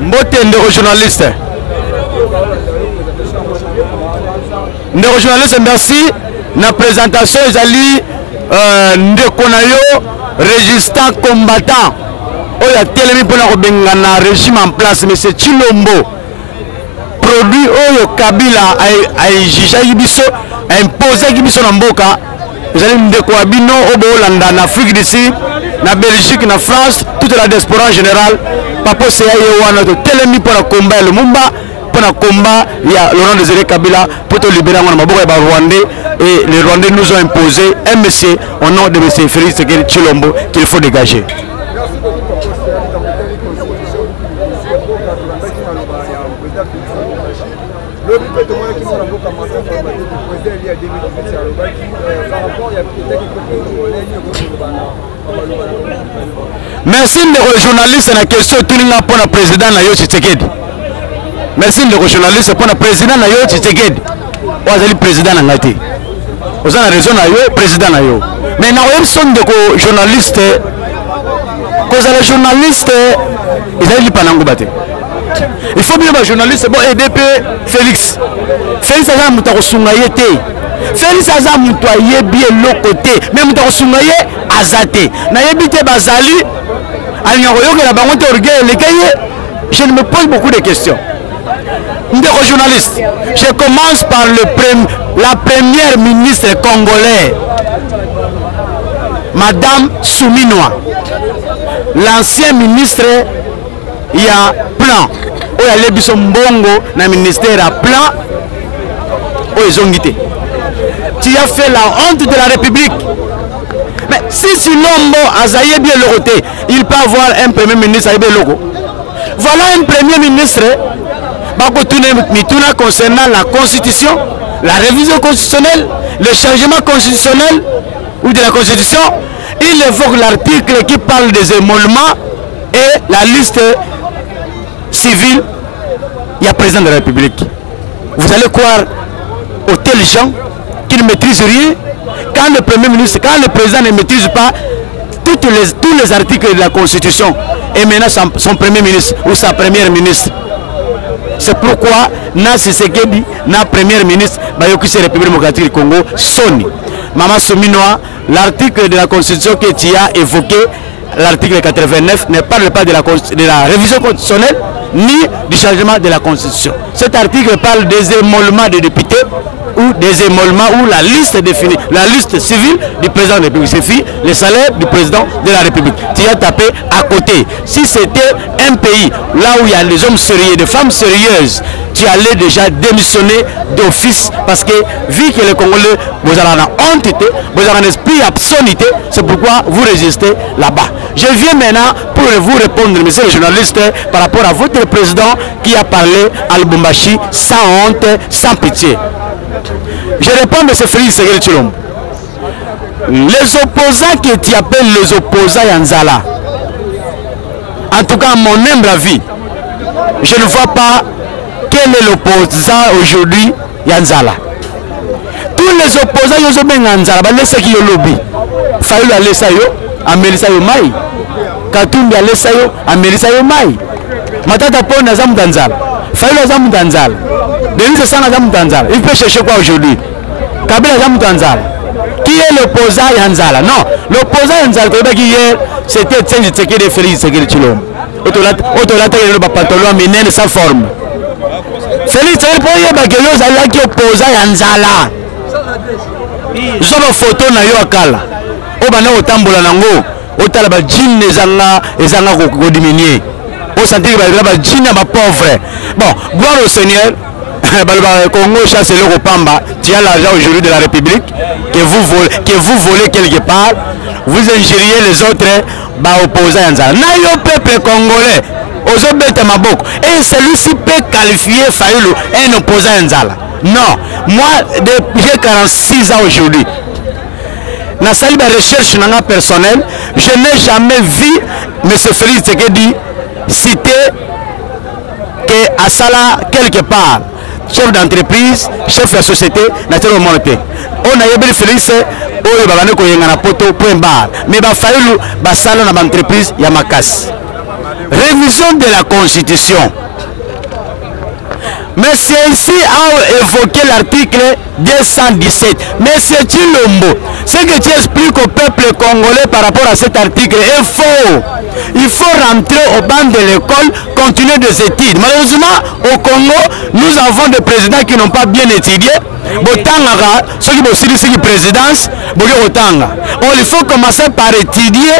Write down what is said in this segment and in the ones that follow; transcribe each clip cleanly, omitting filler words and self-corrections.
Mbote ndeko journaliste. Ndeko journaliste, merci. Na présentation ezali ndeko na yo résistant combattant. Oya telemi pona ko bengana régime en place monsieur Chilombo. Produit oyo Kabila ay jija yibiso imposé yibiso na mboka. Ezali ndeko abino obo Hollande na Afrique du Sud, na Belgique, na France, toute la diaspora en général. Papa c'est wana to telemi pour combat le Mumba pour combat il y a Laurent Désiré Kabila pour te libérer na maboko ya Rwandais et les Rwandais nous ont imposé un monsieur au nom de monsieur Félix Tshilombo qu'il faut dégager. Merci de journaliste la question tuninga pour le président na yo Tshisekedi. Merci de journaliste pour le président na yo Tshisekedi. Oazali président na ngati. Oza na raison na yo président na yo. Mais na yo son de journaliste cause les journalistes ils panango baté. Il faut bien les journalistes bon EDP Félix. Félix aza muta ko sungaye te. Félix aza muta yebi le côté même muta ko sungaye azate. Na yebi te bazali je ne me pose beaucoup de questions. Journaliste, je commence par la première ministre congolaise, Madame Souminoa. L'ancien ministre, il y a plan. Il y a le Mbongo, le ministère a plan. Tu as fait la honte de la République. Mais si Silombo Azaye bien le côté, il peut avoir un premier ministre Azaye logo. Voilà un premier ministre concernant la constitution, la révision constitutionnelle, le changement constitutionnel ou de la constitution. Il évoque l'article qui parle des émoluments et la liste civile. Il y a président de la République. Vous allez croire aux tels gens qui ne maîtrisent rien. Quand le Premier ministre, quand le président ne maîtrise pas tous les articles de la Constitution, et maintenant son Premier ministre ou sa Première ministre. C'est pourquoi na Tshisekedi, na Premier ministre, Bayokisi République démocratique du Congo, Soni. Maman Souminoa, l'article de la Constitution que tu as évoqué, l'article 89, ne parle pas de la révision constitutionnelle ni du changement de la Constitution. Cet article parle des émoluments des députés ou des émoluments ou la liste définie, la liste civile du président de la République, c'est le salaire du président de la République. Tu as tapé à côté. Si c'était un pays là où il y a des hommes sérieux, des femmes sérieuses, tu allais déjà démissionner d'office parce que vu que les Congolais, vous avez une honte, vous avez un esprit absurdité, c'est pourquoi vous résistez là-bas. Je viens maintenant pour vous répondre, monsieur le journaliste, par rapport à votre président qui a parlé à Lubumbashi sans honte, sans pitié. Je réponds de ce Félix Tshilombo. Les opposants que tu appelles les opposants Yanzala, en tout cas à mon humble avis, je ne vois pas quel est l'opposant aujourd'hui Yanzala. Tous les opposants ils ont bien Yanzala, laissez qui ont lobby. Fayou a laissé yo, Amelisa yo mai. Katumbi a laissé yo, Amelisa yo mai. Matata Pone Azam Danzala. Fayou Azam Danzala. Denis Sassana Azam Danzala. Il peut chercher quoi aujourd'hui? Kabila Azam Danzala. Qui est l'opposant Yanzala? Non, l'opposant Yanzala, c'était Tshisekedi Félix Tshilombo. Autolata le pantalon minen sans forme. Félix Tshilombo qui opposant Yanzala. Zoba photo na yo akala. Obana otambola nango, otala ba jean ezanga ko diminuer. Au sentir ba jean ba pauvre. Bon, gloire au Seigneur. Congo chasse le Pamba, tu as l'argent aujourd'hui de la République que vous volez quelque part, vous ingériez les autres opposants. Nayo peuple congolais, Ozobete Maboko. Et celui-ci peut qualifier Fayoulou un opposant à Nzala. Non. Moi, j'ai 46 ans aujourd'hui. Dans la recherche personnelle, je n'ai jamais vu M. Félix Tshisekedi citer que Asala quelque part, chef d'entreprise, chef de la société, naturellement monté. On a eu Félix, on a eu un poto, point barre. Mais il a fallu Basala dans l'entreprise Yamakas. Révision de la Constitution. Mais c'est ici à évoquer l'article 217. Mais c'est Chilombo. Ce que tu expliques au peuple congolais par rapport à cet article est faux. Il faut rentrer au banc de l'école, continuer des études. Malheureusement, au Congo, nous avons des présidents qui n'ont pas bien étudié. Ceux qui ont une présidence, il faut commencer par étudier.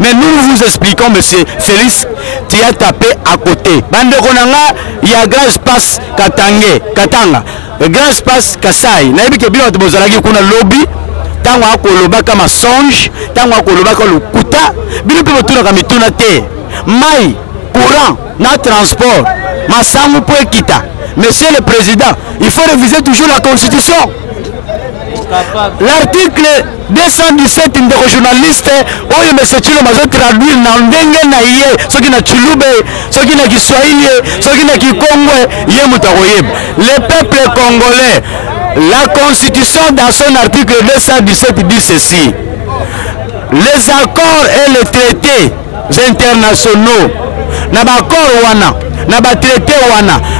Mais nous vous expliquons, monsieur Félix, tu as tapé à côté. Il y a grand espace Katanga, grand espace Kasai. Lobby. Tango akolobaka masonge, tango akolobaka lokuta, bino pe botuna mituna te. Mai, courant, na transport, masangu po ekita. Monsieur le Président, il faut réviser toujours la Constitution. L'article 217 de journaliste, oyo monsieur Chilo mazo traduire na ndenge na ye, soki na Chilube, soki na Kiswahili, soki na Kikongwe, ye mutakoyeba. Le peuple congolais, la Constitution dans son article 217 dit ceci: les accords et les traités internationaux,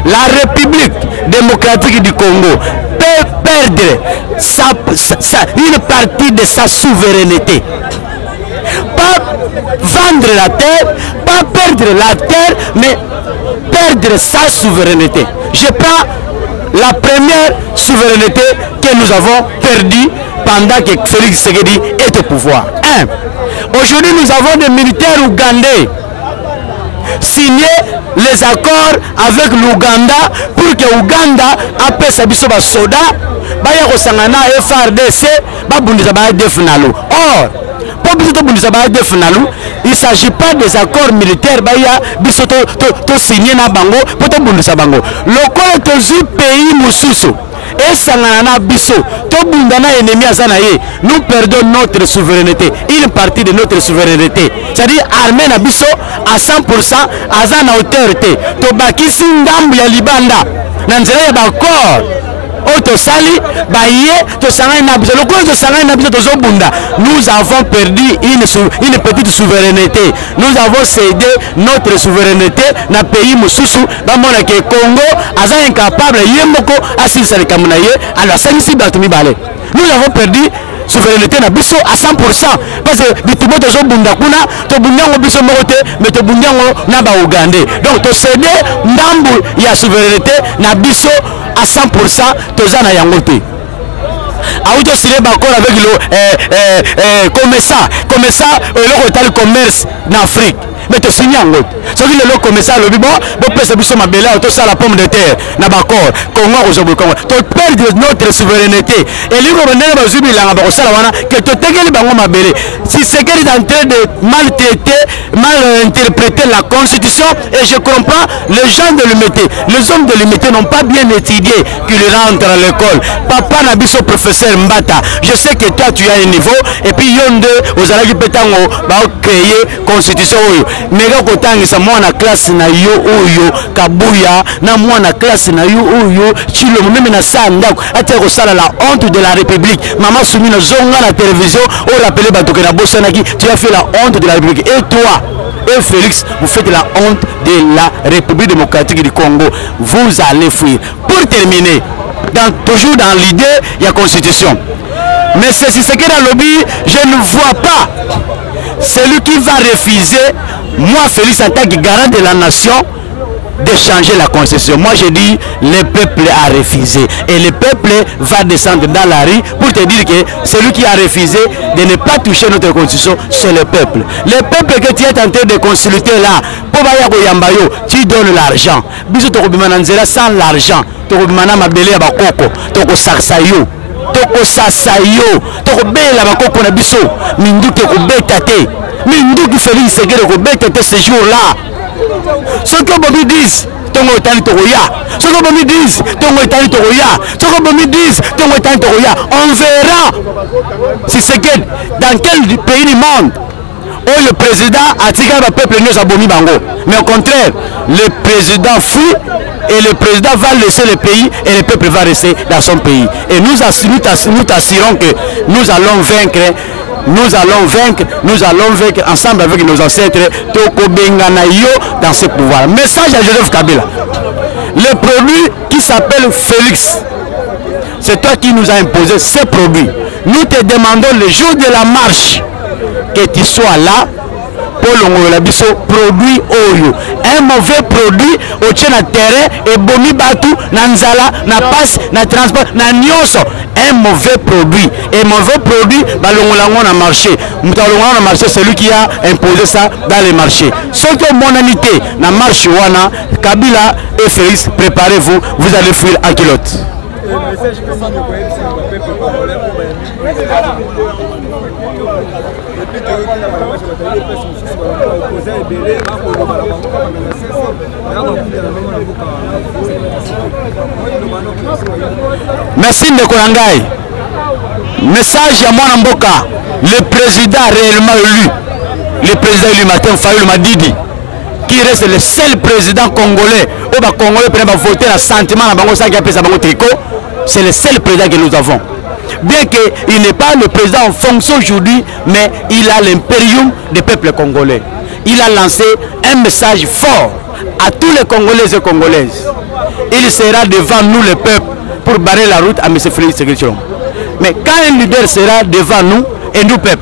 la République démocratique du Congo peut perdre une partie de sa souveraineté. Pas vendre la terre, pas perdre la terre, mais perdre sa souveraineté. Je prends la première souveraineté que nous avons perdue pendant que Félix Tshisekedi est au pouvoir. Aujourd'hui, nous avons des militaires ougandais signé les accords avec l'Ouganda pour que l'Ouganda appelle sa biso ba soda baya kosangana FRDC babundisa ba defnalo. Or, pour biso to bundisa ba defnalo, il ne s'agit pas des accords militaires baya biso to signé na bango pour to bundisa bango. Lokola tozu pays mususu et sangana biso to bundana ennemi azana ye, nous perdons notre souveraineté, une partie de notre souveraineté. C'est-à-dire armée na biso à 100% azana autorité. To bakisi ndambu ya libanda na nzela ya bakor Otosali, Baye, Tosangay Nabiso. Le cause de Sangay Nabiso Tozobunda, nous avons perdu une petite souveraineté. Nous avons cédé notre souveraineté dans le pays Moussousou, dans le Congo, Aza incapable, Yemoko, Assis Salikamunaye, alors Sanisi Batumi Bale. Nous avons perdu souveraineté na biso à 100% parce que bitubo tozo bunda kuna to bunyango biso mokote mais to bunyango na ba Ougandais. Donc to céder ndambu ya souveraineté na biso à 100% toza na yango te. Auto signé d'accord avec le commerçant le commerce en Afrique. Mais tu signes en route. Ce qui est le commerçant, le bibo, bon, peut se bisou ma belle, tout ça la pomme de terre, n'a pas d'accord. Congo, aujourd'hui, Congo. Tu perds notre souveraineté. Et lui, on est dans une langue, on sait que tu t'es bango ma belle. Si c'est qu'elle est en train de maltraiter, mal interpréter la Constitution, et je comprends, les gens de l'humanité, les hommes de l'humanité n'ont pas bien étudié qu'ils rentrent à l'école. Papa n'a biso professeur Mbata. Je sais que toi, tu as un niveau, et puis yonde, aux alagi pétango, va créer Constitution. Mega kotangisa mwana classe na yo oyo kabuya na mwana classe na yo oyo chilo même na sanda ate ko sala la honte de la République. Maman Soumina zonga la télévision on rappelé batoke na bosanaki, tu as fait la honte de la République. Et toi et Félix, vous faites la honte de la République démocratique du Congo. Vous allez fuir. Pour terminer, toujours dans l'idée il y a constitution. Mais c'est ce que dans le lobby, je ne vois pas celui qui va refuser, moi Félix en tant que garant de la nation, de changer la constitution. Moi je dis, le peuple a refusé. Et le peuple va descendre dans la rue pour te dire que celui qui a refusé de ne pas toucher notre constitution, c'est le peuple. Le peuple que tu es en train de consulter là, tu donnes l'argent. Sans l'argent, tu tokosasa yo tokobela bakoko na biso minduki ekobeta te minduki Félix Tshisekedi ekobeta te ce jour là soki obomi 10 tongo etali tokoya soki obomi 10 tongo etali tokoya soki obomi 10 tongo etali tokoya on verra Tshisekedi dans quel pays du monde où le président a tiré le peuple nous a bomi bango. Mais au contraire, le président fuit et le président va laisser le pays et le peuple va rester dans son pays. Et nous t'assurons que nous allons vaincre. Nous allons vaincre ensemble avec nos ancêtres Toko Benganayo dans ce pouvoir. Message à Joseph Kabila. Le produit qui s'appelle Félix, c'est toi qui nous as imposé ce produit. Nous te demandons le jour de la marche que tu sois là pour le produit Oyo. Un mauvais produit au tien na terrain et bomi batu na nzala na passe na transport na nyoso. Un mauvais produit. Et mauvais produit balongolango na marché. Moutalongo na marché c'est lui qui a imposé ça dans les marchés. Ce que monanité na marche wana Kabila et Félix, préparez-vous, vous allez fuir en culotte. Merci Ndekolangai. Message à mon Mboka. Le président réellement élu, le président élu Martin Fayulu Madidi, qui reste le seul président congolais où les Congolais peuvent voter le sentiment dans le tricot, c'est le seul président que nous avons. Bien qu'il n'est pas le président en fonction aujourd'hui, mais il a l'impérium des peuples congolais. Il a lancé un message fort à tous les Congolais et Congolaises. Il sera devant nous, le peuple, pour barrer la route à M. Félix Tshisekedi. Mais quand un leader sera devant nous et nous, peuple,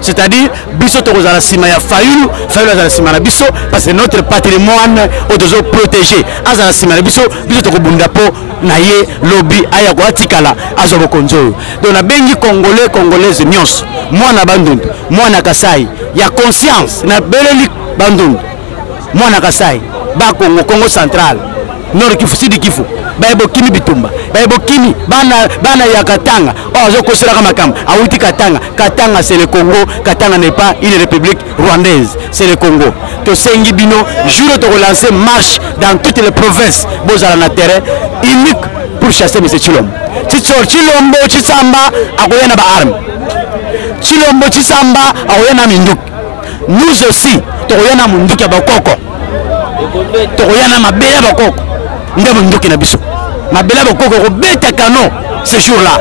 c'est-à-dire, Bisso Tokozala Simaya Fayulu, Azala Simana Bisso, parce que notre patrimoine est protégé. Azala Simana Bisso, Bisso Tokobundapo, Naye, Lobby, Ayako, Atikala, Azobo Konzo. Donc, on a bien dit Congolais, Congolaises, Nyos, moi na Bandund, moi na Kasai, il y a conscience, na Beleli Bandund, moi na Kasai, Ba Congo, Congo central, Nord Kifu, Sidi Kifu. Baebo Kimi Bitumba, Baebo Kimi, Bana ya Katanga, Ozo Kosela Kamakam, Awiti Katanga, Katanga c'est le Congo, Katanga n'est pas une république rwandaise, c'est le Congo. To Sengi Bino, jour de relancer marche dans toutes les provinces, Bozala na terrain, unique pour chasser M. Chilombo. Chilombo, Chisamba, Agoyana ba arme. Chilombo, Chisamba, Agoyana Minduk. Nous aussi, Togoyana Munduk ya Bakoko. Togoyana Mabea Bakoko. Ndemo ndoki na biso mabela bokoko ko beta canon ce jour là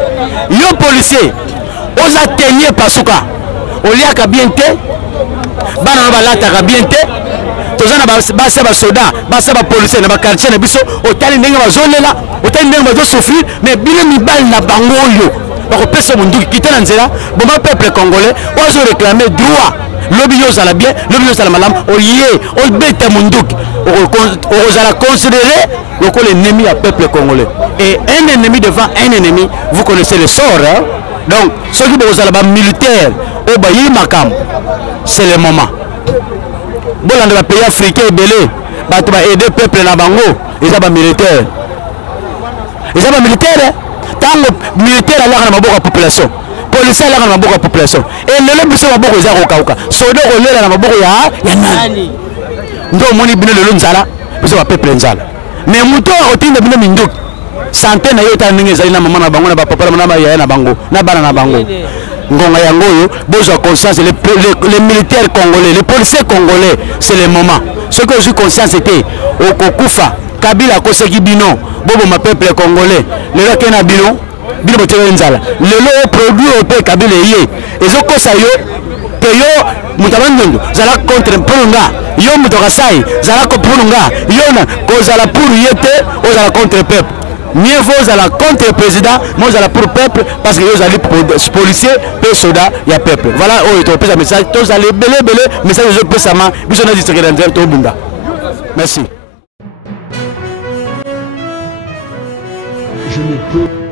yo policier oza tenir pasuka oliaka bien te bana no balata ka bien te tozana basa ba soda basa ba policier na ba quartier na biso otali ndenge bazolela otali ndenge bazo souffrir mais bino mibali na bango yo bako pesa munduki kitana nzela boma peuple congolais ozo réclamer droit lobi yo zala bien lobi yo zala malam oye o beta munduki ozala considéré l'ennemi à peuple congolais. Et un ennemi devant un ennemi, vous connaissez le sort. Hein? Donc, ceux qui sont militaires, c'est le moment. Bon, dans les pays africains, ils vont aider le peuple dans Bango, ils sont militaires. Ils sont militaires. Tant que militaires sont dans la population, les policiers sont dans la population. Et les gens sont dans la population. Sodo sont dans la population. Nous avons dit que nous sommes peuple. Mais muto otinda bino minduk santé na yota ninge zaina mama na bango na papa na mama na bango na bana na bango ngonga yango yo besoin conscience les militaires congolais les policiers congolais c'est le moment ce que j'ai conscience était au kokufa Kabila koseki bino bobo ma peuple congolais le loke na bino bino botere nzala le lo produit au pe Kabila yé ezokosa yo que yo mutabandendo zala contre prolonga yo mutokasai zala ko prolonga yo na ko zala pour yete o zala contre peuple mieux vaut zala contre président moi zala pour peuple parce que yo zali policier pe soda ya peuple voilà o to pesa message to zali belé message je pesa ma biso na district to bunda merci. Je ne peux